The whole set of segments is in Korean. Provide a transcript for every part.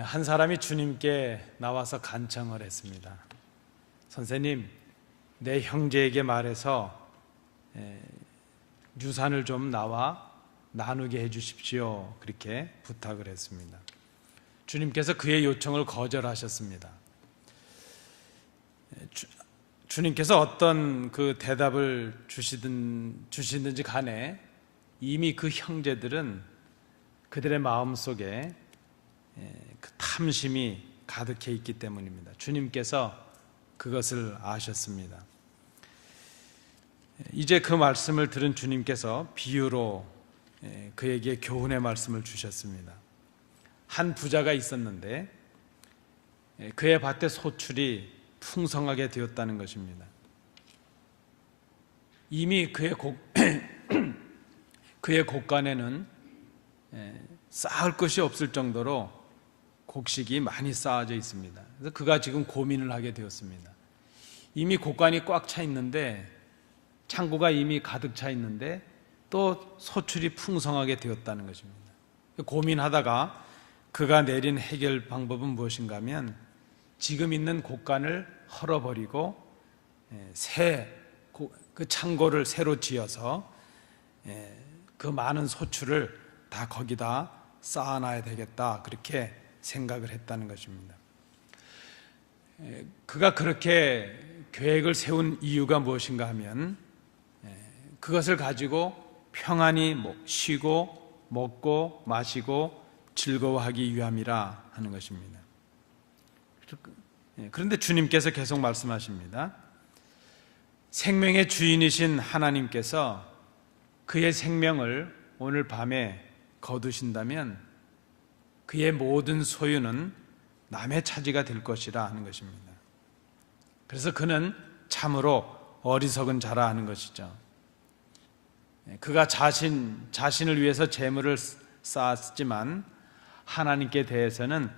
한 사람이 주님께 나와서 간청을 했습니다. 선생님, 내 형제에게 말해서 유산을 좀 나와 나누게 해 주십시오. 그렇게 부탁을 했습니다. 주님께서 그의 요청을 거절하셨습니다. 주님께서 어떤 그 대답을 주시든지 간에 이미 그 형제들은 그들의 마음속에 그 탐심이 가득해 있기 때문입니다. 주님께서 그것을 아셨습니다. 이제 그 말씀을 들은 주님께서 비유로 그에게 교훈의 말씀을 주셨습니다. 한 부자가 있었는데 그의 밭에 소출이 풍성하게 되었다는 것입니다. 이미 그의 곡간에는 쌓을 것이 없을 정도로 곡식이 많이 쌓아져 있습니다. 그래서 그가 지금 고민을 하게 되었습니다. 이미 곡간이 꽉 차 있는데, 창고가 이미 가득 차 있는데 또 소출이 풍성하게 되었다는 것입니다. 고민하다가 그가 내린 해결 방법은 무엇인가 하면 지금 있는 곡간을 헐어버리고 그 창고를 새로 지어서 그 많은 소출을 다 거기다 쌓아놔야 되겠다, 그렇게 생각을 했다는 것입니다. 그가 그렇게 계획을 세운 이유가 무엇인가 하면 그것을 가지고 평안히 쉬고 먹고 마시고 즐거워하기 위함이라 하는 것입니다. 그런데 주님께서 계속 말씀하십니다. 생명의 주인이신 하나님께서 그의 생명을 오늘 밤에 거두신다면 그의 모든 소유는 남의 차지가 될 것이라 하는 것입니다. 그래서 그는 참으로 어리석은 자라 하는 것이죠. 그가 자신을 위해서 재물을 쌓았지만 하나님께 대해서는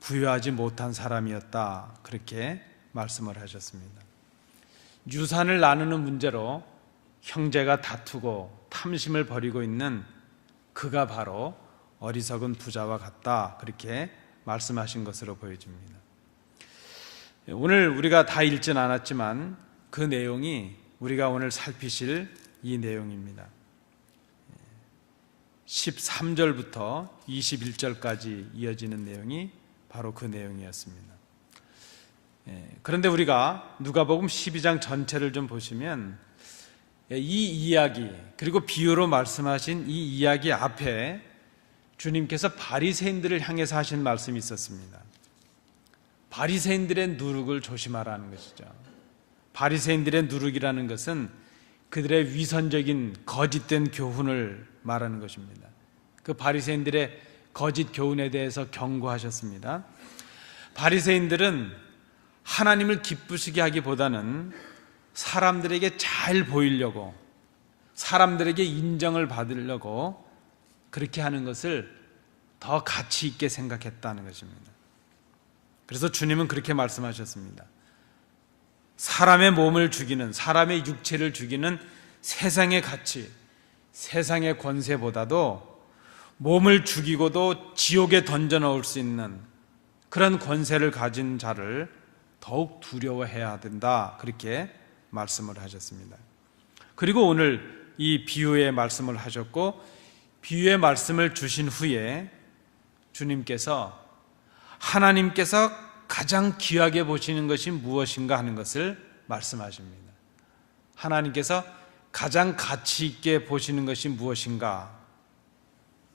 부여하지 못한 사람이었다, 그렇게 말씀을 하셨습니다. 유산을 나누는 문제로 형제가 다투고 탐심을 벌이고 있는 그가 바로 어리석은 부자와 같다, 그렇게 말씀하신 것으로 보여집니다. 오늘 우리가 다 읽진 않았지만 그 내용이 우리가 오늘 살피실 이 내용입니다. 13절부터 21절까지 이어지는 내용이 바로 그 내용이었습니다. 그런데 우리가 누가복음 12장 전체를 좀 보시면 이 이야기, 그리고 비유로 말씀하신 이 이야기 앞에 주님께서 바리새인들을 향해서 하신 말씀이 있었습니다. 바리새인들의 누룩을 조심하라는 것이죠. 바리새인들의 누룩이라는 것은 그들의 위선적인 거짓된 교훈을 말하는 것입니다. 그 바리새인들의 거짓 교훈에 대해서 경고하셨습니다. 바리새인들은 하나님을 기쁘시게 하기보다는 사람들에게 잘 보이려고, 사람들에게 인정을 받으려고 그렇게 하는 것을 더 가치 있게 생각했다는 것입니다. 그래서 주님은 그렇게 말씀하셨습니다. 사람의 몸을 죽이는, 사람의 육체를 죽이는 세상의 가치, 세상의 권세보다도 몸을 죽이고도 지옥에 던져 넣을 수 있는 그런 권세를 가진 자를 더욱 두려워해야 된다, 그렇게 말씀을 하셨습니다. 그리고 오늘 이 비유의 말씀을 하셨고, 비유의 말씀을 주신 후에 주님께서 하나님께서 가장 귀하게 보시는 것이 무엇인가 하는 것을 말씀하십니다. 하나님께서 가장 가치 있게 보시는 것이 무엇인가,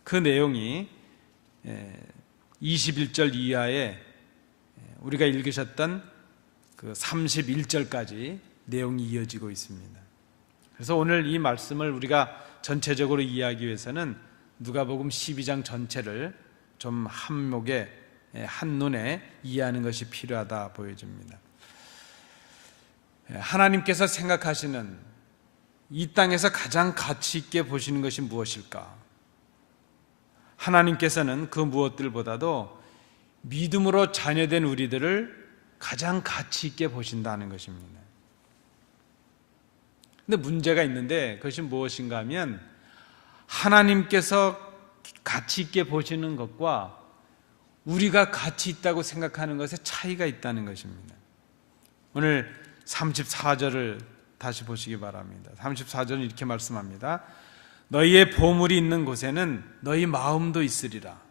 그 내용이 21절 이하에 우리가 읽으셨던 그 31절까지 내용이 이어지고 있습니다. 그래서 오늘 이 말씀을 우리가 전체적으로 이해하기 위해서는 누가복음 12장 전체를 좀 한목에 한눈에 이해하는 것이 필요하다 보여집니다. 하나님께서 생각하시는 이 땅에서 가장 가치 있게 보시는 것이 무엇일까? 하나님께서는 그 무엇들보다도 믿음으로 자녀된 우리들을 가장 가치 있게 보신다는 것입니다. 근데 문제가 있는데 그것이 무엇인가 하면 하나님께서 가치 있게 보시는 것과 우리가 가치 있다고 생각하는 것에 차이가 있다는 것입니다. 오늘 34절을 다시 보시기 바랍니다. 34절은 이렇게 말씀합니다. 너희의 보물이 있는 곳에는 너희 마음도 있으리라.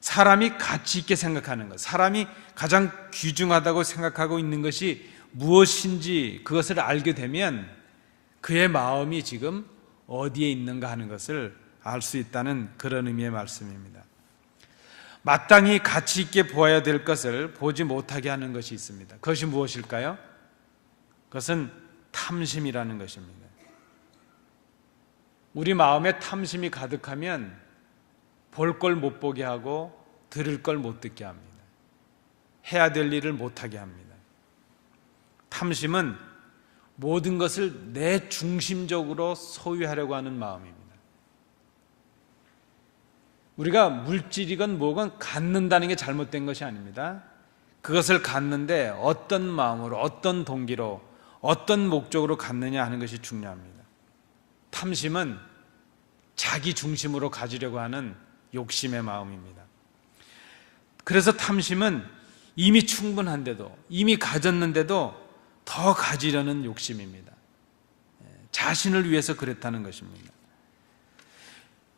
사람이 가치 있게 생각하는 것, 사람이 가장 귀중하다고 생각하고 있는 것이 무엇인지 그것을 알게 되면 그의 마음이 지금 어디에 있는가 하는 것을 알 수 있다는 그런 의미의 말씀입니다. 마땅히 가치 있게 보아야 될 것을 보지 못하게 하는 것이 있습니다. 그것이 무엇일까요? 그것은 탐심이라는 것입니다. 우리 마음에 탐심이 가득하면 볼 걸 못 보게 하고 들을 걸 못 듣게 합니다. 해야 될 일을 못하게 합니다. 탐심은 모든 것을 내 중심적으로 소유하려고 하는 마음입니다. 우리가 물질이건 뭐건 갖는다는 게 잘못된 것이 아닙니다. 그것을 갖는데 어떤 마음으로, 어떤 동기로, 어떤 목적으로 갖느냐 하는 것이 중요합니다. 탐심은 자기 중심으로 가지려고 하는 욕심의 마음입니다. 그래서 탐심은 이미 충분한데도, 이미 가졌는데도 더 가지려는 욕심입니다. 자신을 위해서 그랬다는 것입니다.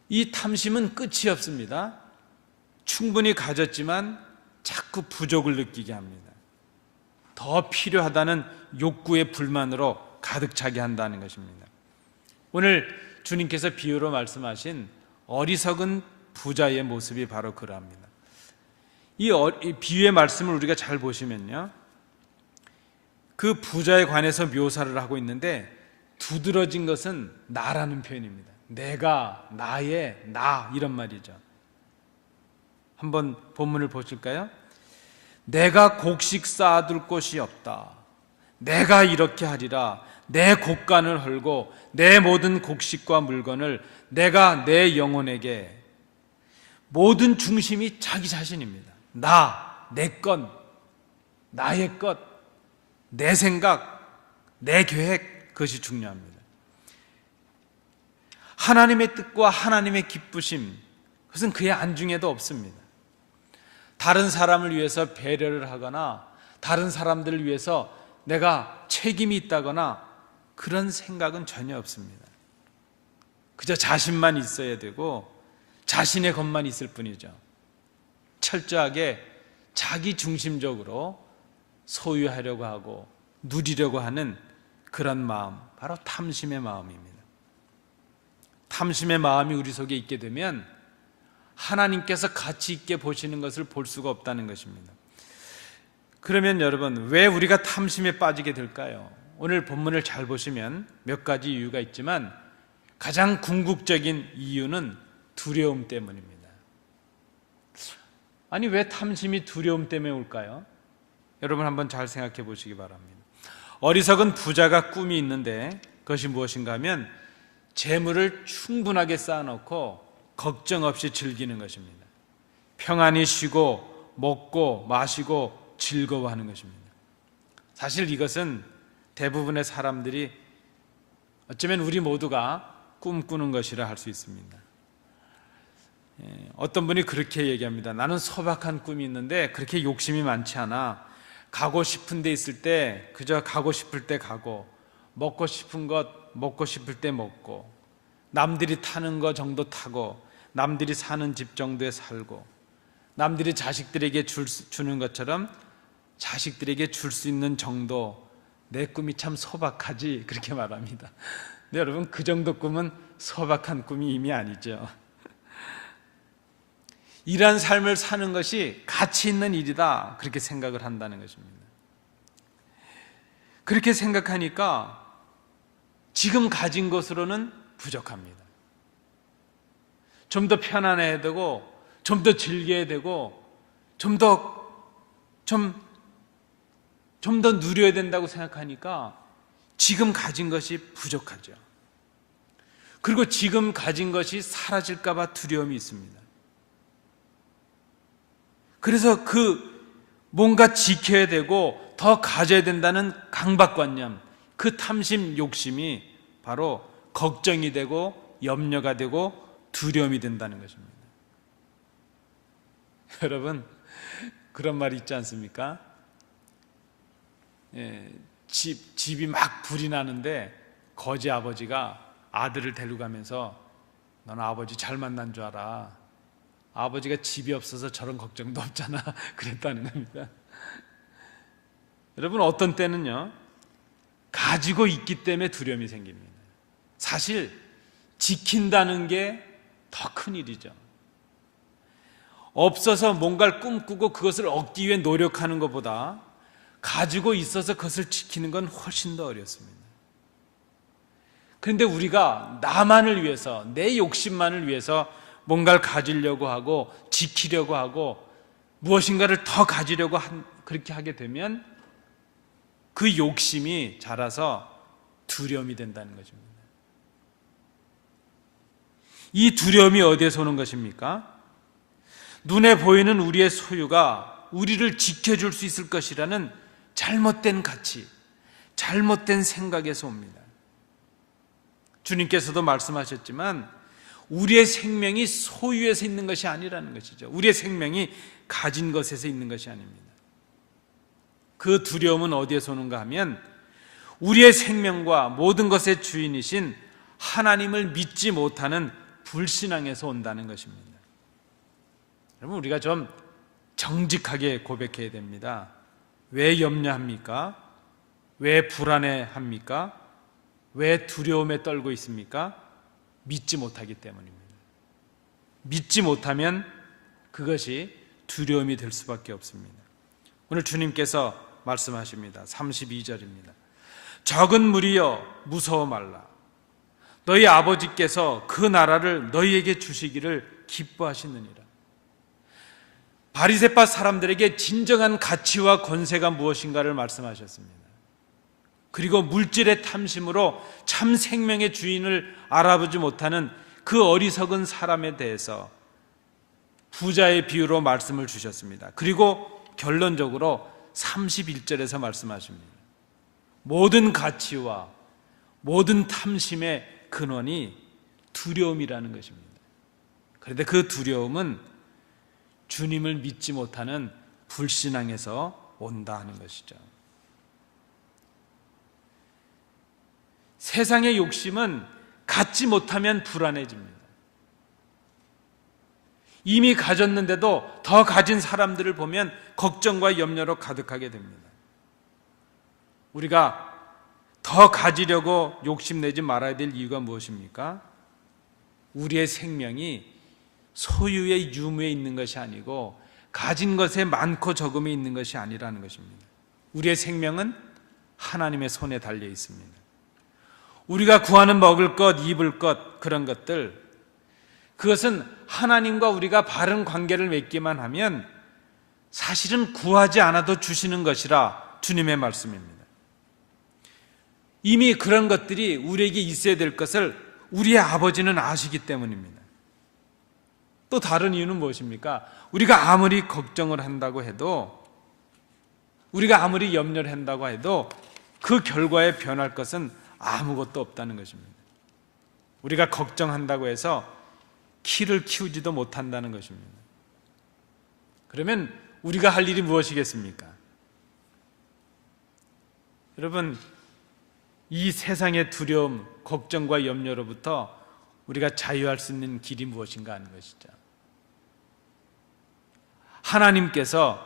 이 탐심은 끝이 없습니다. 충분히 가졌지만 자꾸 부족을 느끼게 합니다. 더 필요하다는 욕구의 불만으로 가득 차게 한다는 것입니다. 오늘 주님께서 비유로 말씀하신 어리석은 부자의 모습이 바로 그러합니다. 이 비유의 말씀을 우리가 잘 보시면요, 그 부자에 관해서 묘사를 하고 있는데 두드러진 것은 나라는 표현입니다. 내가, 나의, 나 이런 말이죠. 한번 본문을 보실까요? 내가 곡식 쌓아둘 곳이 없다. 내가 이렇게 하리라. 내 곡간을 헐고 내 모든 곡식과 물건을 내가 내 영혼에게. 모든 중심이 자기 자신입니다. 나, 내 것, 나의 것, 내 생각, 내 계획, 그것이 중요합니다. 하나님의 뜻과 하나님의 기쁘심, 그것은 그의 안중에도 없습니다. 다른 사람을 위해서 배려를 하거나 다른 사람들을 위해서 내가 책임이 있다거나 그런 생각은 전혀 없습니다. 그저 자신만 있어야 되고 자신의 것만 있을 뿐이죠. 철저하게 자기 중심적으로 소유하려고 하고 누리려고 하는 그런 마음, 바로 탐심의 마음입니다. 탐심의 마음이 우리 속에 있게 되면 하나님께서 가치 있게 보시는 것을 볼 수가 없다는 것입니다. 그러면 여러분, 왜 우리가 탐심에 빠지게 될까요? 오늘 본문을 잘 보시면 몇 가지 이유가 있지만 가장 궁극적인 이유는 두려움 때문입니다. 아니, 왜 탐심이 두려움 때문에 올까요? 여러분 한번 잘 생각해 보시기 바랍니다. 어리석은 부자가 꿈이 있는데 그것이 무엇인가 하면 재물을 충분하게 쌓아놓고 걱정 없이 즐기는 것입니다. 평안히 쉬고 먹고 마시고 즐거워하는 것입니다. 사실 이것은 대부분의 사람들이, 어쩌면 우리 모두가 꿈꾸는 것이라 할 수 있습니다. 어떤 분이 그렇게 얘기합니다. 나는 소박한 꿈이 있는데 그렇게 욕심이 많지 않아. 가고 싶은 데 있을 때 그저 가고 싶을 때 가고, 먹고 싶은 것 먹고 싶을 때 먹고, 남들이 타는 거 정도 타고, 남들이 사는 집 정도에 살고, 남들이 자식들에게 주는 것처럼 자식들에게 줄 수 있는 정도, 내 꿈이 참 소박하지, 그렇게 말합니다. 근데 여러분, 그 정도 꿈은 소박한 꿈이 이미 아니죠. 이러한 삶을 사는 것이 가치 있는 일이다, 그렇게 생각을 한다는 것입니다. 그렇게 생각하니까 지금 가진 것으로는 부족합니다. 좀 더 편안해야 되고, 좀 더 즐겨야 되고, 좀 더 누려야 된다고 생각하니까 지금 가진 것이 부족하죠. 그리고 지금 가진 것이 사라질까 봐 두려움이 있습니다. 그래서 뭔가 지켜야 되고 더 가져야 된다는 강박관념, 그 탐심 욕심이 바로 걱정이 되고 염려가 되고 두려움이 된다는 것입니다. 여러분, 그런 말이 있지 않습니까? 집이 막 불이 나는데 거지 아버지가 아들을 데려가면서 너는 아버지 잘 만난 줄 알아. 아버지가 집이 없어서 저런 걱정도 없잖아. 그랬다는 겁니다. 여러분, 어떤 때는요, 가지고 있기 때문에 두려움이 생깁니다. 사실 지킨다는 게 더 큰 일이죠. 없어서 뭔가를 꿈꾸고 그것을 얻기 위해 노력하는 것보다 가지고 있어서 그것을 지키는 건 훨씬 더 어렵습니다. 그런데 우리가 나만을 위해서, 내 욕심만을 위해서 뭔가를 가지려고 하고 지키려고 하고 무엇인가를 더 가지려고 그렇게 하게 되면 그 욕심이 자라서 두려움이 된다는 것입니다. 이 두려움이 어디에서 오는 것입니까? 눈에 보이는 우리의 소유가 우리를 지켜줄 수 있을 것이라는 잘못된 가치, 잘못된 생각에서 옵니다. 주님께서도 말씀하셨지만 우리의 생명이 소유에서 있는 것이 아니라는 것이죠. 우리의 생명이 가진 것에서 있는 것이 아닙니다. 그 두려움은 어디에서 오는가 하면 우리의 생명과 모든 것의 주인이신 하나님을 믿지 못하는 불신앙에서 온다는 것입니다. 여러분, 우리가 좀 정직하게 고백해야 됩니다. 왜 염려합니까? 왜 불안해합니까? 왜 두려움에 떨고 있습니까? 믿지 못하기 때문입니다. 믿지 못하면 그것이 두려움이 될 수밖에 없습니다. 오늘 주님께서 말씀하십니다. 32절입니다. 적은 무리여 무서워 말라. 너희 아버지께서 그 나라를 너희에게 주시기를 기뻐하시느니라. 바리새파 사람들에게 진정한 가치와 권세가 무엇인가를 말씀하셨습니다. 그리고 물질의 탐심으로 참 생명의 주인을 알아보지 못하는 그 어리석은 사람에 대해서 부자의 비유로 말씀을 주셨습니다. 그리고 결론적으로 31절에서 말씀하십니다. 모든 가치와 모든 탐심의 근원이 두려움이라는 것입니다. 그런데 그 두려움은 주님을 믿지 못하는 불신앙에서 온다 하는 것이죠. 세상의 욕심은 갖지 못하면 불안해집니다. 이미 가졌는데도 더 가진 사람들을 보면 걱정과 염려로 가득하게 됩니다. 우리가 더 가지려고 욕심내지 말아야 될 이유가 무엇입니까? 우리의 생명이 소유의 유무에 있는 것이 아니고 가진 것에 많고 적음에 있는 것이 아니라는 것입니다. 우리의 생명은 하나님의 손에 달려 있습니다. 우리가 구하는 먹을 것, 입을 것, 그런 것들, 그것은 하나님과 우리가 바른 관계를 맺기만 하면 사실은 구하지 않아도 주시는 것이라 주님의 말씀입니다. 이미 그런 것들이 우리에게 있어야 될 것을 우리의 아버지는 아시기 때문입니다. 또 다른 이유는 무엇입니까? 우리가 아무리 걱정을 한다고 해도, 우리가 아무리 염려를 한다고 해도 그 결과에 변할 것은 아무것도 없다는 것입니다. 우리가 걱정한다고 해서 키를 키우지도 못한다는 것입니다. 그러면 우리가 할 일이 무엇이겠습니까? 여러분, 이 세상의 두려움, 걱정과 염려로부터 우리가 자유할 수 있는 길이 무엇인가 하는 것이죠. 하나님께서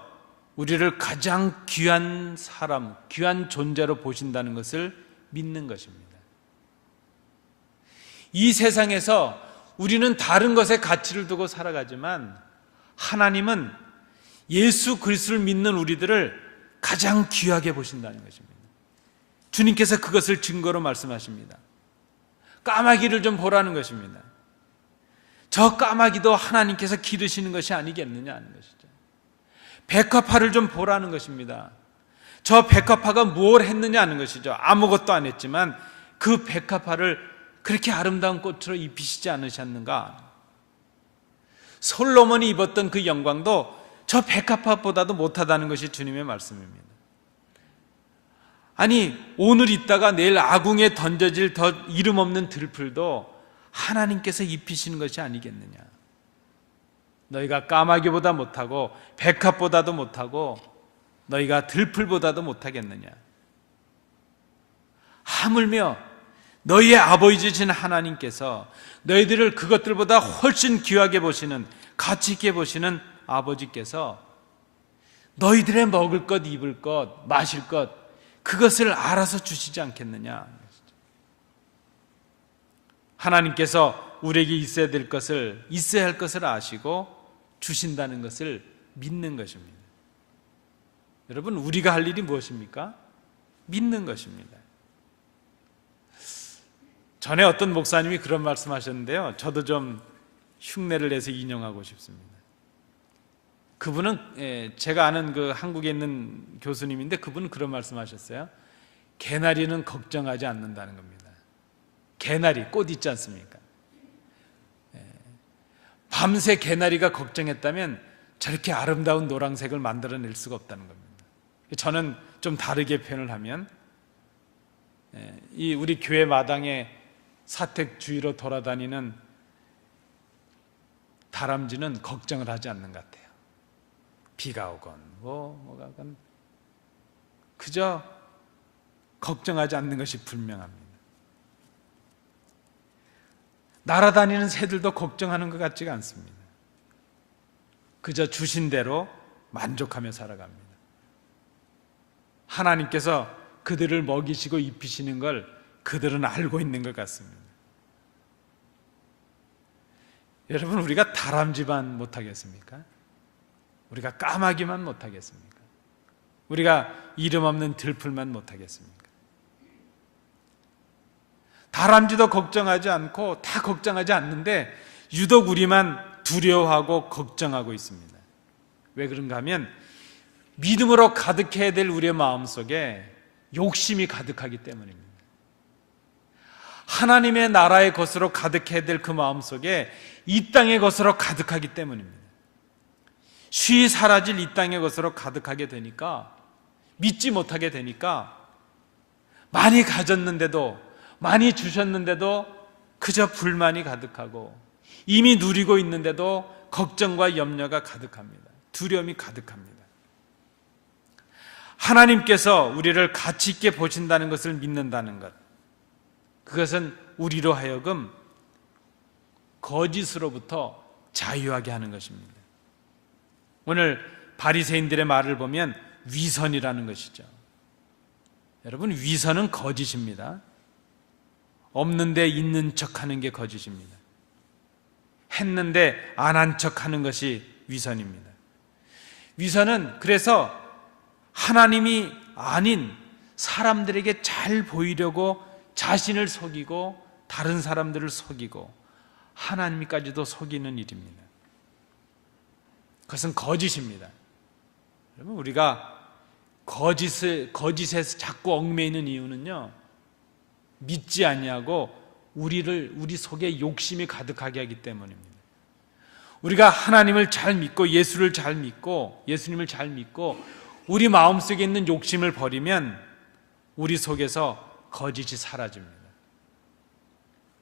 우리를 가장 귀한 사람, 귀한 존재로 보신다는 것을 믿는 것입니다. 이 세상에서 우리는 다른 것에 가치를 두고 살아가지만 하나님은 예수 그리스도를 믿는 우리들을 가장 귀하게 보신다는 것입니다. 주님께서 그것을 증거로 말씀하십니다. 까마귀를 좀 보라는 것입니다. 저 까마귀도 하나님께서 기르시는 것이 아니겠느냐 하는 것이죠. 백합화를 좀 보라는 것입니다. 저 백합화가 무엇을 했느냐 하는 것이죠. 아무것도 안 했지만 그 백합화를 그렇게 아름다운 꽃으로 입히시지 않으셨는가? 솔로몬이 입었던 그 영광도 저 백합화보다도 못하다는 것이 주님의 말씀입니다. 아니, 오늘 있다가 내일 아궁에 던져질 더 이름 없는 들풀도 하나님께서 입히시는 것이 아니겠느냐? 너희가 까마귀보다 못하고 백합보다도 못하고 너희가 들풀보다도 못하겠느냐? 하물며 너희의 아버지이신 하나님께서 너희들을 그것들보다 훨씬 귀하게 보시는, 가치 있게 보시는 아버지께서 너희들의 먹을 것, 입을 것, 마실 것, 그것을 알아서 주시지 않겠느냐? 하나님께서 우리에게 있어야 될 것을, 있어야 할 것을 아시고 주신다는 것을 믿는 것입니다. 여러분, 우리가 할 일이 무엇입니까? 믿는 것입니다. 전에 어떤 목사님이 그런 말씀하셨는데요, 저도 좀 흉내를 내서 인용하고 싶습니다. 그분은 제가 아는 그 한국에 있는 교수님인데, 그분은 그런 말씀하셨어요. 개나리는 걱정하지 않는다는 겁니다. 개나리, 꽃 있지 않습니까? 밤새 개나리가 걱정했다면 저렇게 아름다운 노란색을 만들어낼 수가 없다는 겁니다. 저는 좀 다르게 표현을 하면, 이 우리 교회 마당에 사택 주위로 돌아다니는 다람쥐는 걱정을 하지 않는 것 같아요. 비가 오건 뭐가 오건 그저 걱정하지 않는 것이 분명합니다. 날아다니는 새들도 걱정하는 것 같지가 않습니다. 그저 주신 대로 만족하며 살아갑니다. 하나님께서 그들을 먹이시고 입히시는 걸 그들은 알고 있는 것 같습니다. 여러분, 우리가 다람쥐만 못하겠습니까? 우리가 까마귀만 못하겠습니까? 우리가 이름 없는 들풀만 못하겠습니까? 다람쥐도 걱정하지 않고 다 걱정하지 않는데 유독 우리만 두려워하고 걱정하고 있습니다. 왜 그런가 하면 믿음으로 가득해야 될 우리의 마음속에 욕심이 가득하기 때문입니다. 하나님의 나라의 것으로 가득해야 될 그 마음속에 이 땅의 것으로 가득하기 때문입니다. 쉬이 사라질 이 땅의 것으로 가득하게 되니까, 믿지 못하게 되니까, 많이 가졌는데도, 많이 주셨는데도 그저 불만이 가득하고, 이미 누리고 있는데도 걱정과 염려가 가득합니다. 두려움이 가득합니다. 하나님께서 우리를 가치 있게 보신다는 것을 믿는다는 것, 그것은 우리로 하여금 거짓으로부터 자유하게 하는 것입니다. 오늘 바리새인들의 말을 보면 위선이라는 것이죠. 여러분, 위선은 거짓입니다. 없는데 있는 척하는 게 거짓입니다. 했는데 안 한 척하는 것이 위선입니다. 위선은 그래서 하나님이 아닌 사람들에게 잘 보이려고 자신을 속이고 다른 사람들을 속이고 하나님까지도 속이는 일입니다. 그것은 거짓입니다. 여러분, 우리가 거짓에서 자꾸 얽매이는 이유는요, 믿지 아니하고 우리 속에 욕심이 가득하게 하기 때문입니다. 우리가 하나님을 잘 믿고 예수님을 잘 믿고 우리 마음속에 있는 욕심을 버리면 우리 속에서 거짓이 사라집니다.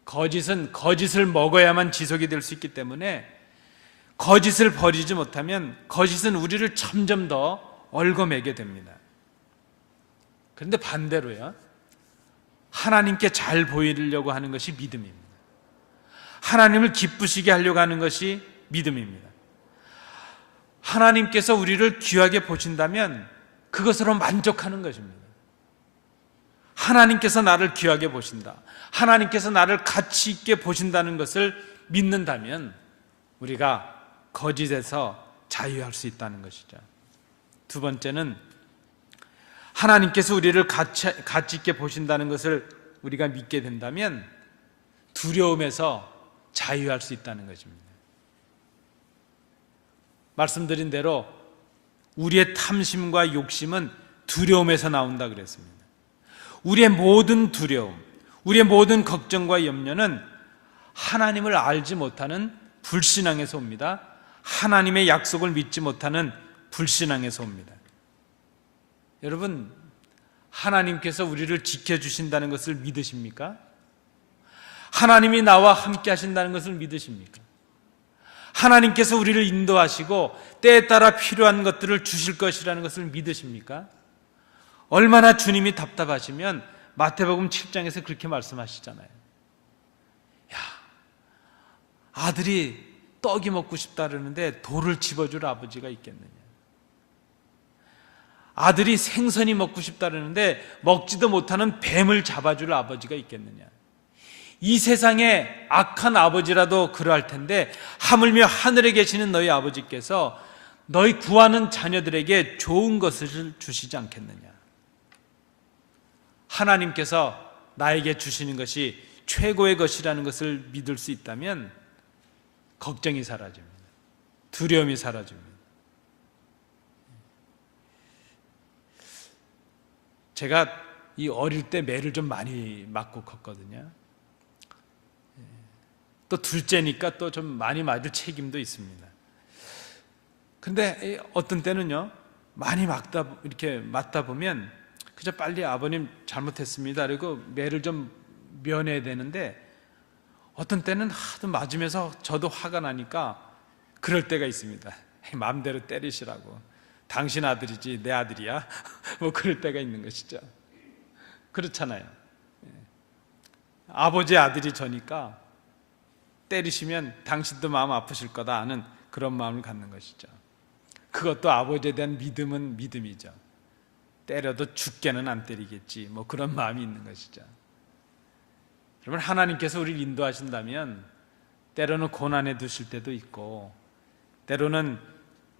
거짓은 거짓을 먹어야만 지속이 될 수 있기 때문에 거짓을 버리지 못하면 거짓은 우리를 점점 더 얽어매게 됩니다. 그런데 반대로요, 하나님께 잘 보이려고 하는 것이 믿음입니다. 하나님을 기쁘시게 하려고 하는 것이 믿음입니다. 하나님께서 우리를 귀하게 보신다면 그것으로 만족하는 것입니다. 하나님께서 나를 귀하게 보신다, 하나님께서 나를 가치 있게 보신다는 것을 믿는다면 우리가 거짓에서 자유할 수 있다는 것이죠. 두 번째는 하나님께서 우리를 가치 있게 보신다는 것을 우리가 믿게 된다면 두려움에서 자유할 수 있다는 것입니다. 말씀드린 대로 우리의 탐심과 욕심은 두려움에서 나온다 그랬습니다. 우리의 모든 두려움, 우리의 모든 걱정과 염려는 하나님을 알지 못하는 불신앙에서 옵니다. 하나님의 약속을 믿지 못하는 불신앙에서 옵니다. 여러분, 하나님께서 우리를 지켜주신다는 것을 믿으십니까? 하나님이 나와 함께 하신다는 것을 믿으십니까? 하나님께서 우리를 인도하시고 때에 따라 필요한 것들을 주실 것이라는 것을 믿으십니까? 얼마나 주님이 답답하시면 마태복음 7장에서 그렇게 말씀하시잖아요. 야, 아들이 떡이 먹고 싶다 그러는데 돌을 집어줄 아버지가 있겠느냐? 아들이 생선이 먹고 싶다 그러는데 먹지도 못하는 뱀을 잡아줄 아버지가 있겠느냐? 이 세상에 악한 아버지라도 그러할 텐데 하물며 하늘에 계시는 너희 아버지께서 너희 구하는 자녀들에게 좋은 것을 주시지 않겠느냐? 하나님께서 나에게 주시는 것이 최고의 것이라는 것을 믿을 수 있다면 걱정이 사라집니다. 두려움이 사라집니다. 제가 이 어릴 때 매를 좀 많이 맞고 컸거든요. 또 둘째니까 또 좀 많이 맞을 책임도 있습니다. 근데 어떤 때는요, 많이 이렇게 맞다 보면 그저 빨리 아버님 잘못했습니다 그리고 매를 좀 면해야 되는데, 어떤 때는 하도 맞으면서 저도 화가 나니까 그럴 때가 있습니다. 마음대로 때리시라고. 당신 아들이지 내 아들이야? 뭐 그럴 때가 있는 것이죠. 그렇잖아요. 아버지의 아들이 저니까 때리시면 당신도 마음 아프실 거다 하는 그런 마음을 갖는 것이죠. 그것도 아버지에 대한 믿음은 믿음이죠. 때려도 죽게는 안 때리겠지, 뭐 그런 마음이 있는 것이죠. 여러분, 하나님께서 우리를 인도하신다면 때로는 고난에 두실 때도 있고 때로는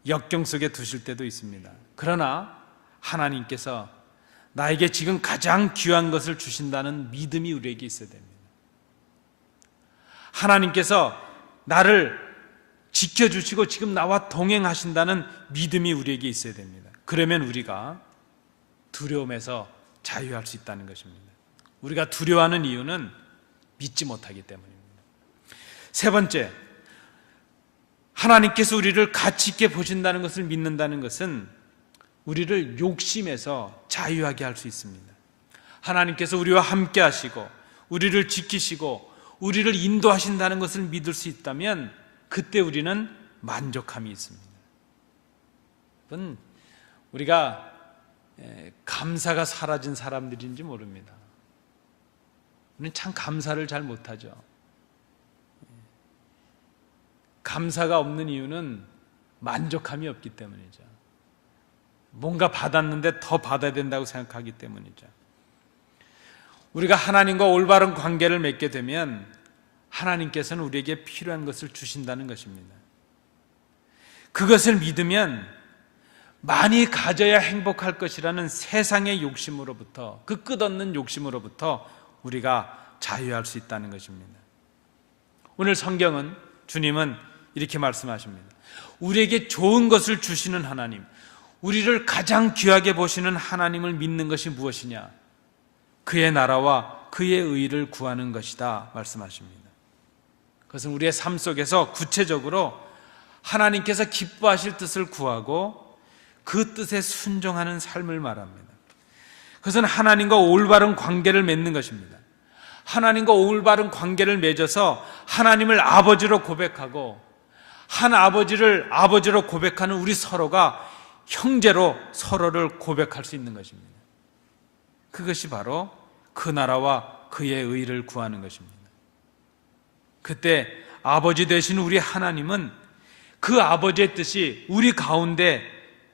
역경 속에 두실 때도 있습니다. 그러나 하나님께서 나에게 지금 가장 귀한 것을 주신다는 믿음이 우리에게 있어야 됩니다. 하나님께서 나를 지켜주시고 지금 나와 동행하신다는 믿음이 우리에게 있어야 됩니다. 그러면 우리가 두려움에서 자유할 수 있다는 것입니다. 우리가 두려워하는 이유는 믿지 못하기 때문입니다. 세 번째, 하나님께서 우리를 가치 있게 보신다는 것을 믿는다는 것은 우리를 욕심에서 자유하게 할 수 있습니다. 하나님께서 우리와 함께 하시고 우리를 지키시고 우리를 인도하신다는 것을 믿을 수 있다면 그때 우리는 만족함이 있습니다. 여러분, 우리가 감사가 사라진 사람들인지 모릅니다. 우리는 참 감사를 잘 못하죠. 감사가 없는 이유는 만족함이 없기 때문이죠. 뭔가 받았는데 더 받아야 된다고 생각하기 때문이죠. 우리가 하나님과 올바른 관계를 맺게 되면 하나님께서는 우리에게 필요한 것을 주신다는 것입니다. 그것을 믿으면 많이 가져야 행복할 것이라는 세상의 욕심으로부터, 그 끝없는 욕심으로부터 우리가 자유할 수 있다는 것입니다. 오늘 성경은, 주님은 이렇게 말씀하십니다. 우리에게 좋은 것을 주시는 하나님, 우리를 가장 귀하게 보시는 하나님을 믿는 것이 무엇이냐? 그의 나라와 그의 의를 구하는 것이다 말씀하십니다. 그것은 우리의 삶 속에서 구체적으로 하나님께서 기뻐하실 뜻을 구하고 그 뜻에 순종하는 삶을 말합니다. 그것은 하나님과 올바른 관계를 맺는 것입니다. 하나님과 올바른 관계를 맺어서 하나님을 아버지로 고백하고 한 아버지를 아버지로 고백하는 우리 서로가 형제로 서로를 고백할 수 있는 것입니다. 그것이 바로 그 나라와 그의 의를 구하는 것입니다. 그때 아버지 되신 우리 하나님은 그 아버지의 뜻이 우리 가운데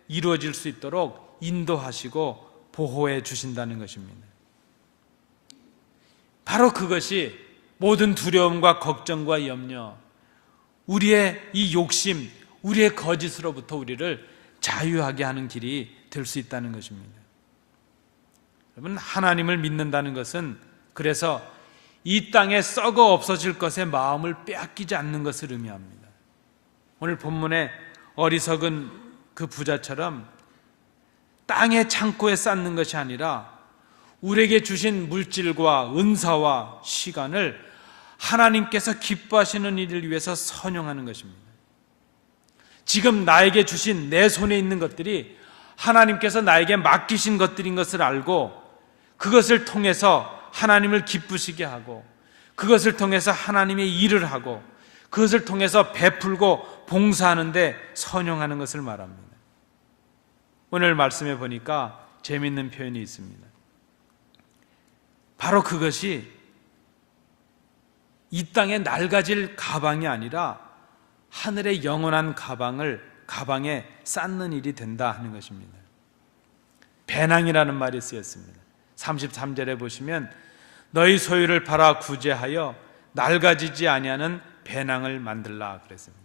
이루어질 수 있도록 인도하시고 보호해 주신다는 것입니다. 바로 그것이 모든 두려움과 걱정과 염려, 우리의 이 욕심, 우리의 거짓으로부터 우리를 자유하게 하는 길이 될 수 있다는 것입니다. 여러분, 하나님을 믿는다는 것은 그래서 이 땅에 썩어 없어질 것에 마음을 빼앗기지 않는 것을 의미합니다. 오늘 본문에 어리석은 그 부자처럼 땅의 창고에 쌓는 것이 아니라 우리에게 주신 물질과 은사와 시간을 하나님께서 기뻐하시는 일을 위해서 선용하는 것입니다. 지금 나에게 주신 내 손에 있는 것들이 하나님께서 나에게 맡기신 것들인 것을 알고 그것을 통해서 하나님을 기쁘시게 하고 그것을 통해서 하나님의 일을 하고 그것을 통해서 베풀고 봉사하는데 선용하는 것을 말합니다. 오늘 말씀해 보니까 재미있는 표현이 있습니다. 바로 그것이 이 땅에 낡아질 가방이 아니라 하늘의 영원한 가방에 쌓는 일이 된다 하는 것입니다. 배낭이라는 말이 쓰였습니다. 33절에 보시면 너희 소유를 팔아 구제하여 낡아지지 아니하는 배낭을 만들라 그랬습니다.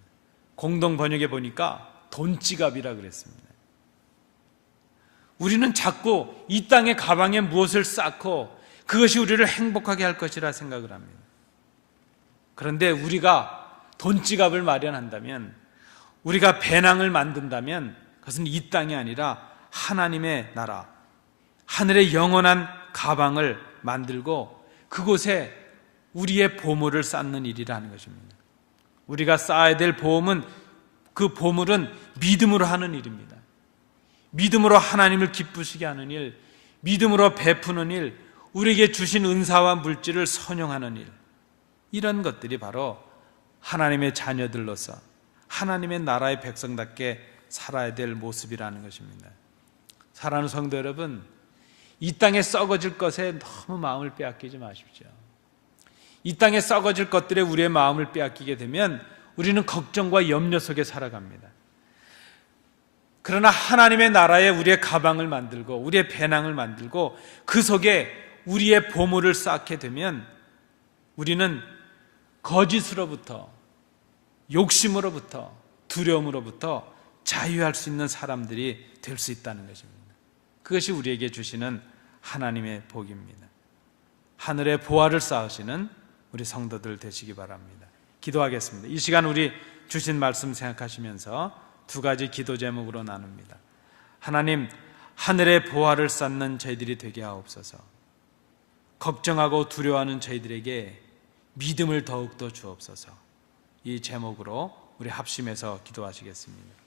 공동 번역에 보니까 돈지갑이라 그랬습니다. 우리는 자꾸 이 땅의 가방에 무엇을 쌓고 그것이 우리를 행복하게 할 것이라 생각을 합니다. 그런데 우리가 돈지갑을 마련한다면, 우리가 배낭을 만든다면 그것은 이 땅이 아니라 하나님의 나라, 하늘의 영원한 가방을 만들고 그곳에 우리의 보물을 쌓는 일이라는 것입니다. 우리가 쌓아야 될 그 보물은 믿음으로 하는 일입니다. 믿음으로 하나님을 기쁘시게 하는 일, 믿음으로 베푸는 일, 우리에게 주신 은사와 물질을 선용하는 일, 이런 것들이 바로 하나님의 자녀들로서 하나님의 나라의 백성답게 살아야 될 모습이라는 것입니다. 사랑하는 성도 여러분, 이 땅에 썩어질 것에 너무 마음을 빼앗기지 마십시오. 이 땅에 썩어질 것들에 우리의 마음을 빼앗기게 되면 우리는 걱정과 염려 속에 살아갑니다. 그러나 하나님의 나라에 우리의 가방을 만들고 우리의 배낭을 만들고 그 속에 우리의 보물을 쌓게 되면 우리는 거짓으로부터, 욕심으로부터, 두려움으로부터 자유할 수 있는 사람들이 될 수 있다는 것입니다. 그것이 우리에게 주시는 하나님의 복입니다. 하늘의 보화를 쌓으시는 우리 성도들 되시기 바랍니다. 기도하겠습니다. 이 시간 우리 주신 말씀 생각하시면서 두 가지 기도 제목으로 나눕니다. 하나님, 하늘의 보화를 쌓는 저희들이 되게 하옵소서. 걱정하고 두려워하는 저희들에게 믿음을 더욱더 주옵소서. 이 제목으로 우리 합심해서 기도하시겠습니다.